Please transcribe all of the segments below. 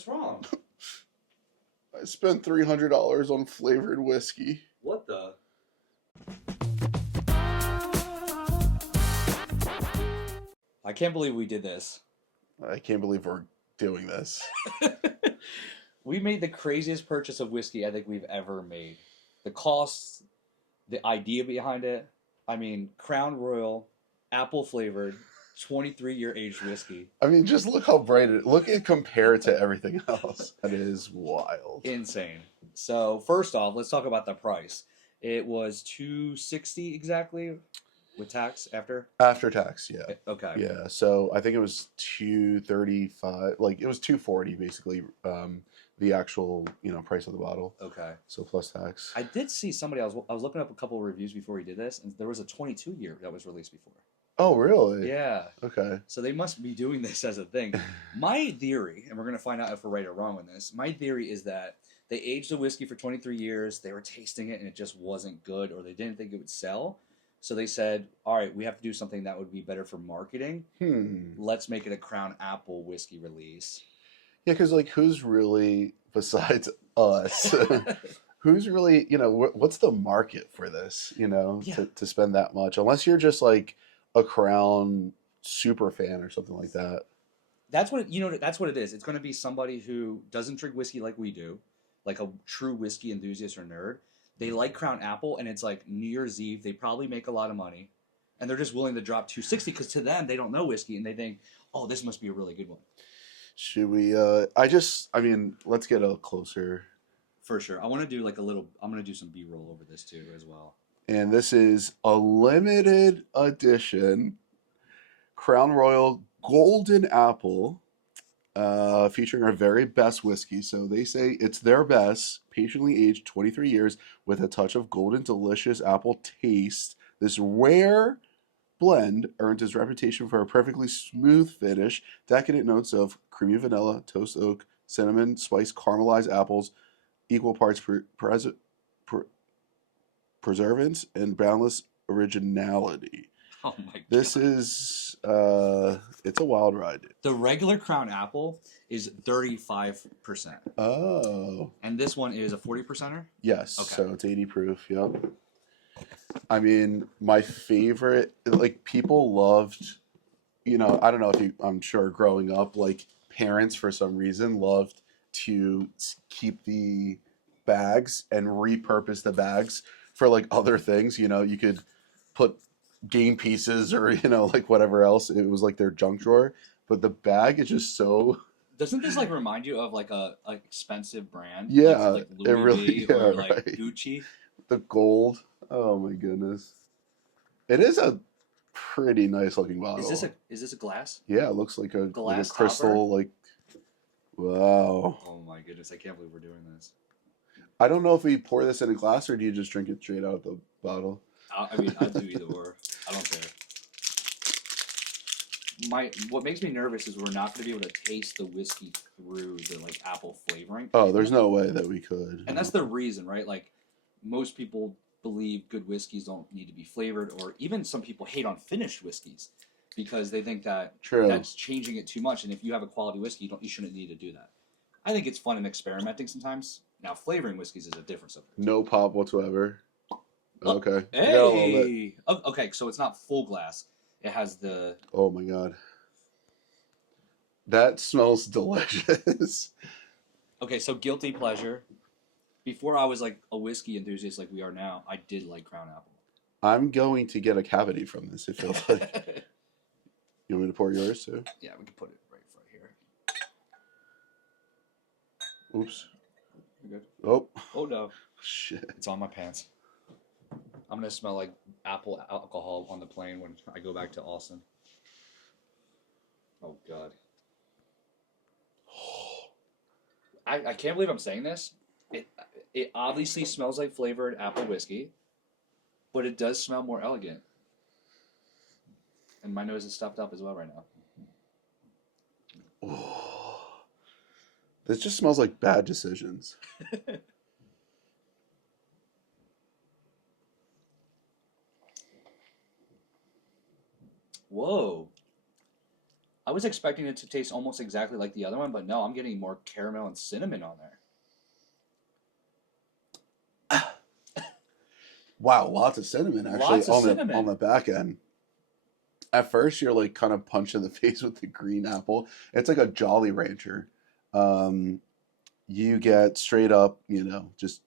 What's wrong? I spent $300 on flavored whiskey. What the? I can't believe we did this. I can't believe we're doing this. We made the craziest purchase of whiskey I think we've ever made. The costs, the idea behind it. I mean, Crown Royal, apple flavored, 23-year aged whiskey. I mean, just look how bright it. Look at compared to everything else. That is wild. Insane. So first off, let's talk about the price. It was $260 exactly with tax after. After tax, yeah. Okay. Yeah, so I think it was $235. Like it was $240 basically. The actual price of the bottle. Okay. So plus tax. I did see somebody. I was looking up a couple of reviews before we did this, and there was a 22-year that was released before. Oh, really? Yeah. Okay. So they must be doing this as a thing. My theory, and we're going to find out if we're right or wrong on this, my theory is that they aged the whiskey for 23 years, they were tasting it, and it just wasn't good, or they didn't think it would sell. So they said, all right, we have to do something that would be better for marketing. Let's make it a Crown Apple whiskey release. Yeah, because who's really, besides us, who's really, what's the market for this, to spend that much? Unless you're just like a Crown super fan or something like that. That's what that's what it is. It's going to be somebody who doesn't drink whiskey like we do, like a true whiskey enthusiast or nerd. They like Crown Apple, and it's like New Year's Eve. They probably make a lot of money, and they're just willing to drop $260 because to them they don't know whiskey, and they think, oh, this must be a really good one. Should we? Let's get a closer. For sure, I want to do I'm going to do some B-roll over this too as well. And this is a limited edition Crown Royal Golden Apple, featuring our very best whiskey. So they say it's their best, patiently aged 23 years with a touch of golden, delicious apple taste. This rare blend earned its reputation for a perfectly smooth finish, decadent notes of creamy vanilla, toast oak, cinnamon, spiced caramelized apples, equal parts preservance and boundless originality. Oh my god. This is it's a wild ride. The regular Crown Apple is 35%. Oh. And this one is a 40%er? Yes. Okay. So it's 80 proof, yep. I mean, my favorite, people loved, I don't know if I'm sure growing up, parents for some reason loved to keep the bags and repurpose the bags for other things. You could put game pieces or whatever else. It was their junk drawer, but the bag is just so. Doesn't this remind you of a expensive brand? Yeah, like Louis it really V or right. Gucci. The gold. Oh my goodness, it is a pretty nice looking bottle. Is this a glass? Yeah, it looks like a glass crystal. Wow. Oh my goodness, I can't believe we're doing this. I don't know if we pour this in a glass or do you just drink it straight out of the bottle? I do either or. I don't care. What makes me nervous is we're not going to be able to taste the whiskey through the apple flavoring. Oh, there's no way that we could. And that's the reason, right? Most people believe good whiskeys don't need to be flavored, or even some people hate on finished whiskeys because they think that that's changing it too much. And if you have a quality whiskey, you shouldn't need to do that. I think it's fun and experimenting sometimes. Now, flavoring whiskeys is a different subject. No pop whatsoever. Okay. Hey! Okay, so it's not full glass. It has the... Oh my god. That smells delicious. Okay, so guilty pleasure. Before I was a whiskey enthusiast like we are now, I did like Crown Apple. I'm going to get a cavity from this, it feels like. You want me to pour yours too? Yeah, we can put it right here. Oops. You're good. Oh. Oh no. Shit. It's on my pants. I'm going to smell like apple alcohol on the plane when I go back to Austin. Oh, God. I can't believe I'm saying this. It obviously smells like flavored apple whiskey, but it does smell more elegant. And my nose is stuffed up as well right now. Oh. This just smells like bad decisions. Whoa. I was expecting it to taste almost exactly like the other one, but no, I'm getting more caramel and cinnamon on there. Wow, lots of cinnamon actually Lots of on cinnamon. the back end. At first, you're like kind of punched in the face with the green apple. It's like a Jolly Rancher. Um, you get straight up, just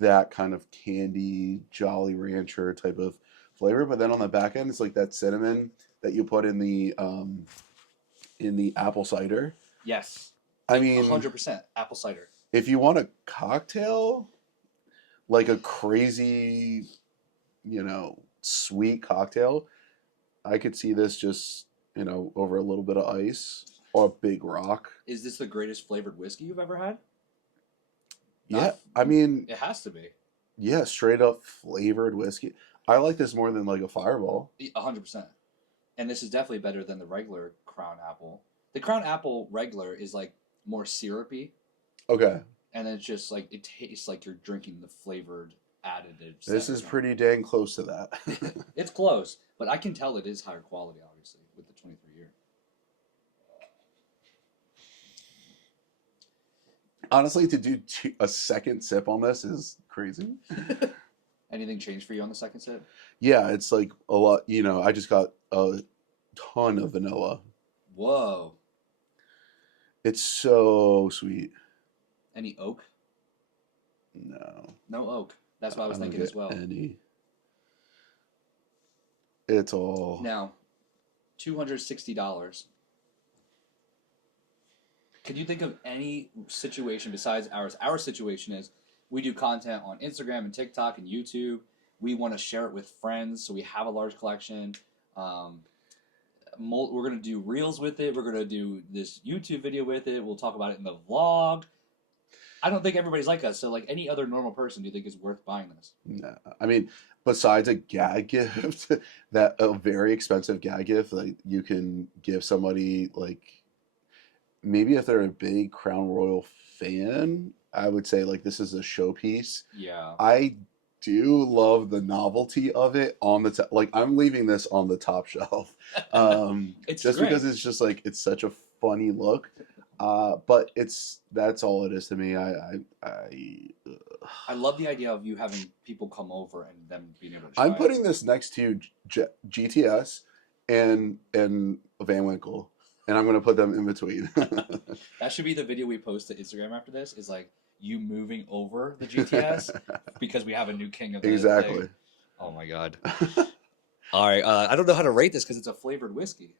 that kind of candy Jolly Rancher type of flavor. But then on the back end, it's like that cinnamon that you put in the apple cider. Yes, I mean, 100% apple cider. if you want a cocktail, like a crazy, sweet cocktail, I could see this just, over a little bit of ice or a big rock. Is this the greatest flavored whiskey you've ever had? Yeah, Not. I mean, It has to be. yeah, straight up flavored whiskey. I like this more than like a Fireball. 100%. And this is definitely better than the regular Crown Apple. The Crown Apple regular is like more syrupy, Okay, and it's just like it tastes like you're drinking the flavored additives. this is pretty dang close to that. It's close, but I can tell it is higher quality, obviously, with the 23 year. Honestly, to do a second sip on this is crazy. Anything changed for you on the second sip? Yeah, it's like a lot. I just got a ton of vanilla. Whoa. It's so sweet. Any oak? No, No oak. That's what I was don't thinking get as well. any. It's all. Now, $260. Could you think of any situation besides ours? Our situation is we do content on Instagram and TikTok and YouTube. We want to share it with friends, so we have a large collection. We're going to do reels with it. We're going to do this YouTube video with it. We'll talk about it in the vlog. I don't think everybody's like us. So, like any other normal person, do you think it's worth buying this? No, I mean, besides a gag gift, that a very expensive gag gift, like you can give somebody, like maybe if they're a big Crown Royal fan, I would say like this is a showpiece. Yeah. I do love the novelty of it on the like I'm leaving this on the top shelf. It's Just great. because it's just like it's such a funny look. But that's all it is to me. I love the idea of you having people come over and them being able to try I'm it. putting this next to GTS and Van Winkle, and I'm going to put them in between. That should be the video we post to Instagram after this. Is like you moving over the GTS because we have a new king of the Exactly. thing. Oh my god! All right, I don't know how to rate this because it's a flavored whiskey.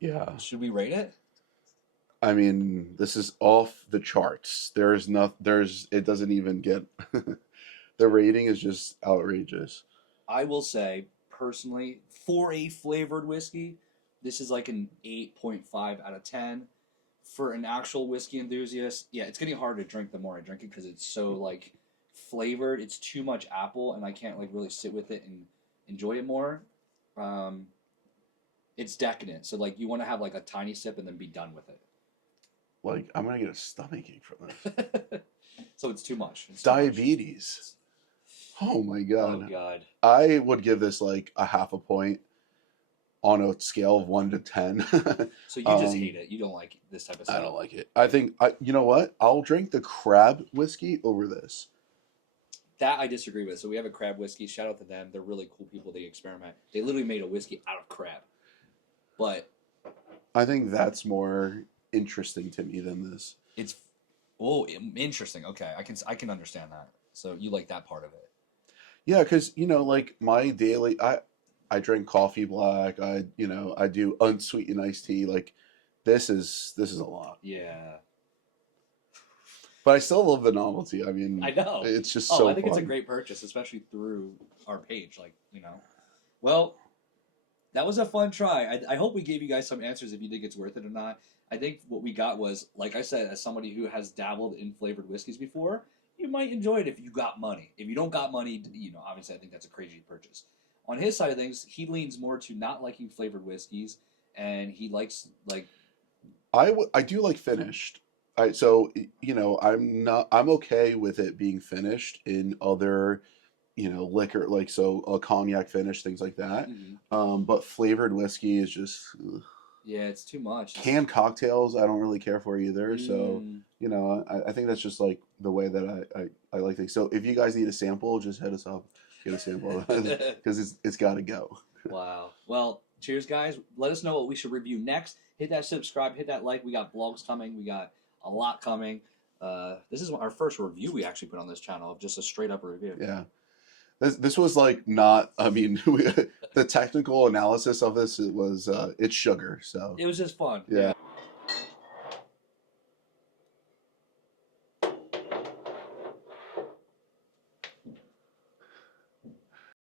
Yeah. Should we rate it? I mean, this is off the charts. It doesn't even get, the rating is just outrageous. I will say personally, for a flavored whiskey, this is like an 8.5 out of 10. For an actual whiskey enthusiast, yeah, it's getting harder to drink the more I drink it because it's so like flavored. It's too much apple, and I can't like really sit with it and enjoy it more. It's decadent, so like you want to have like a tiny sip and then be done with it. Like, I'm going to get a stomachache from this. So it's too much. It's too much. Diabetes. Oh my Oh God. god. I would give this like a half a point on a scale of 1 to 10. So you just hate it. You don't like this type of stuff. I don't like it. I think, you know what? I'll drink the crab whiskey over this. That I disagree with. So we have a crab whiskey. Shout out to them. They're really cool people. They experiment. They literally made a whiskey out of crab. But I think that's more interesting to me than this. it's interesting. Okay, I can understand that. So you like that part of it. Yeah, because like my daily, I drink coffee black. I do unsweetened iced tea. Like this is a lot. Yeah. But I still love the novelty. I mean, I know. It's just Oh, so I think fun. it's a great purchase, especially through our page. Like, Well, that was a fun try. I hope we gave you guys some answers if you think it's worth it or not. I think what we got was, like I said, as somebody who has dabbled in flavored whiskeys before, you might enjoy it if you got money. If you don't got money, obviously I think that's a crazy purchase. On his side of things, he leans more to not liking flavored whiskeys, and he likes like I do like finished. I'm okay with it being finished in other liquor, like a cognac finish, things like that. mhm. But flavored whiskey is just ugh. Yeah, it's too much. Canned cocktails, I don't really care for either. So, Mm. you know, I think that's just like the way that I like things. So if you guys need a sample, just hit us up, get a sample, because it's got to go. Wow. Well, cheers, guys. Let us know what we should review next. Hit that subscribe, hit that like. We got vlogs coming. We got a lot coming. This is our first review we actually put on this channel, just a straight up review. Yeah. This was like not, I mean, the technical analysis of this, it was, it's sugar. So It was just fun. yeah.